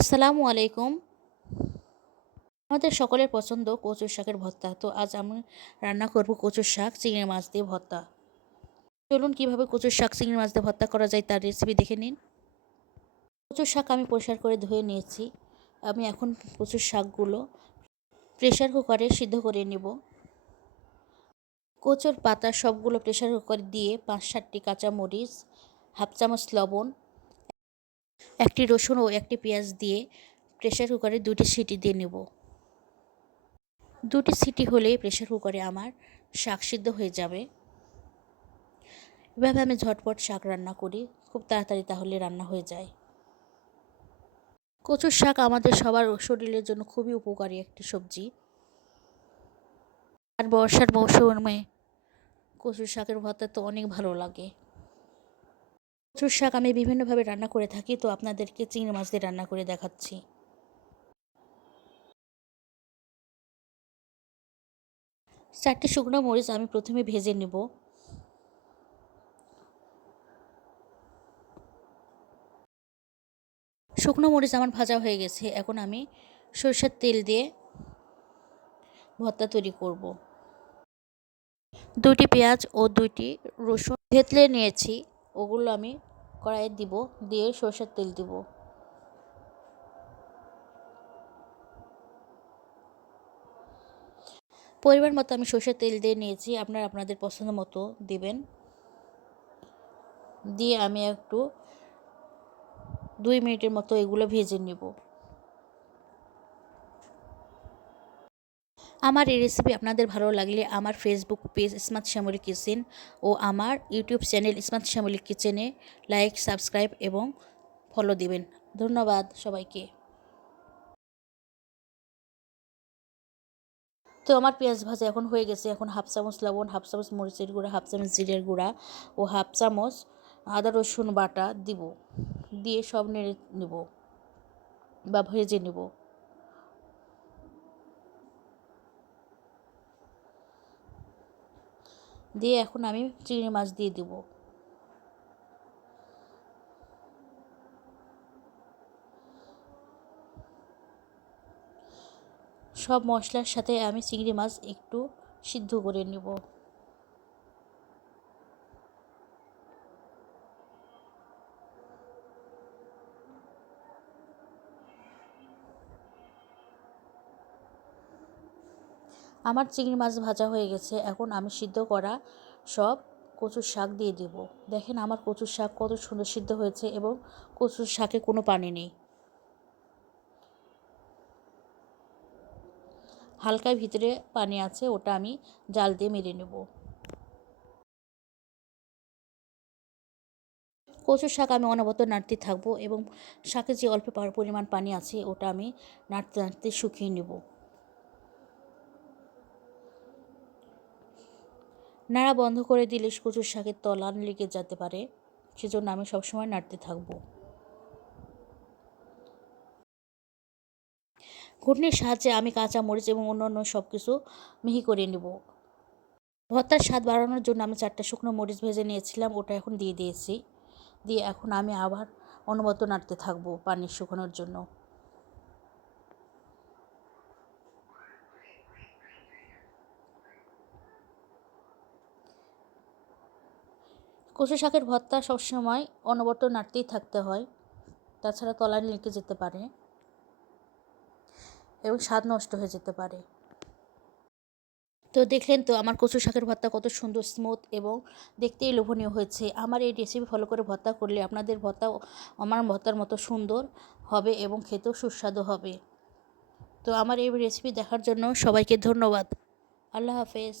আসসালামু আলাইকুম। আমাদের সকলের পছন্দ কচুর শাকের ভর্তা। তো আজ আমি রান্না করব কচুর শাক চিংড়ি মাছ দিয়ে ভর্তা। চলুন কিভাবে কচুর শাক চিংড়ি মাছ দিয়ে ভর্তা করা যায় তার রেসিপি দেখে নিন। কচুর শাক আমি পরিষ্কার করে ধুয়ে নিয়েছি। আমি এখন কচুর শাকগুলো প্রেসার কুকারে সিদ্ধ করে নেব। কচুর পাতা সবগুলো প্রেসার কুকারে দিয়ে ৫-৭টি কাঁচামরিচ, হাফ চামচ লবণ, একটি রসুন ও একটি পেঁয়াজ দিয়ে প্রেসার কুকারে ২টি সিটি দিয়ে নেব। ২টি সিটি হলেই প্রেসার কুকারে আমার শাক সিদ্ধ হয়ে যাবে। এভাবে আমি ঝটপট শাক রান্না করি, খুব তাড়াতাড়ি তাহলে রান্না হয়ে যায়। কচুর শাক আমাদের সবার শরীরের জন্য খুবই উপকারী একটি সবজি। আর বর্ষার মৌসুমে কচুর শাকের ভর্তা তো অনেক ভালো লাগে। কচুর শাক আমি বিভিন্নভাবে রান্না করে থাকি, তো আপনাদেরকে চিংড়ি মাছ দিয়ে রান্না করে দেখাচ্ছি। ৪টি শুকনো মরিচ আমি প্রথমে ভেজে নেব। শুকনো মরিচ আমার ভাজা হয়ে গেছে। এখন আমি সরষের তেল দিয়ে ভর্তা তৈরি করব। ২টি পেঁয়াজ ও ২টি রসুন থেতলে নিয়েছি, ওগুলো আমি কড়াইয়ে দিব, দিয়ে সরষের তেল দিব। পরিমাণ মতো আমি সরষের তেল দিয়ে নিয়েছি, আপনারা আপনাদের পছন্দ মতো দিবেন। দিয়ে আমি একটু ২ মিনিটের মতো এগুলো ভেজে নেব। আমার এই রেসিপি আপনাদের ভালো লাগলে আমার Facebook page smart Shyamoli kitchen ও আমার ইউটিউব চ্যানেল স্মার্ট শ্যামলী কিচেনে লাইক, সাবস্ক্রাইব এবং ফলো দিবেন। ধন্যবাদ সবাইকে। তো আমার পেঁয়াজ ভাজা এখন হয়ে গেছে। এখন হাফ চামচ লবণ, হাফ চামচ মরিচের গুঁড়া, হাফ চামচ জিরের গুঁড়া ও হাফ চামচ আদা রসুন বাটা দিব, দিয়ে সব নেড়ে নেব বা ভেজে নেব। দিয়ে এখন আমি চিংড়ি মাছ দিয়ে দেব। সব মশলার সাথে আমি চিংড়ি মাছ একটু সিদ্ধ করে নেব। আমার চিংড়ি মাছ ভাজা হয়ে গেছে। এখন আমি সিদ্ধ করা সব কচুর শাক দিয়ে দেব। দেখেন আমার কচুর শাক কত সুন্দর সিদ্ধ হয়েছে এবং কচুর শাকে কোনো পানি নেই। হালকা ভিতরে পানি আছে, ওটা আমি জাল দিয়ে মেরে নেব। কচুর শাক আমি অনবরত নাড়তে থাকবো এবং শাকে যে অল্প পরিমাণ পানি আছে ওটা আমি নাড়তে নাড়তে শুকিয়ে নেব। নাড়া বন্ধ করে দিলে কচুর শাকের তলা লেগে যেতে পারে, সেজন্য আমি সবসময় নাড়তে থাকবো। ঘুটনির সাহায্যে আমি কাঁচা মরিচ এবং অন্যান্য সব কিছু মিহি করে নেব। ভর্তার স্বাদ বাড়ানোর জন্য আমি 4টা শুকনো মরিচ ভেজে নিয়েছিলাম, ওটা এখন দিয়ে দিয়েছি। দিয়ে এখন আমি আবার অনবরত নাড়তে থাকবো পানি শুকানোর জন্য। কচু শাকের ভর্তা সবসময় অনবরত নাড়তেই থাকতে হয়, তাছাড়া তলা লেগে যেতে পারে এবং স্বাদ নষ্ট হয়ে যেতে পারে। তো দেখলেন তো আমার কচু শাকের ভর্তা কত সুন্দর স্মুথ এবং দেখতেই লোভনীয় হয়েছে। আমার এই রেসিপি ফলো করে ভর্তা করলে আপনাদের ভর্তাও আমার ভর্তার মতো সুন্দর হবে এবং খেতেও সুস্বাদু হবে। তো আমার এই রেসিপি দেখার জন্য সবাইকে ধন্যবাদ। আল্লাহ হাফেজ।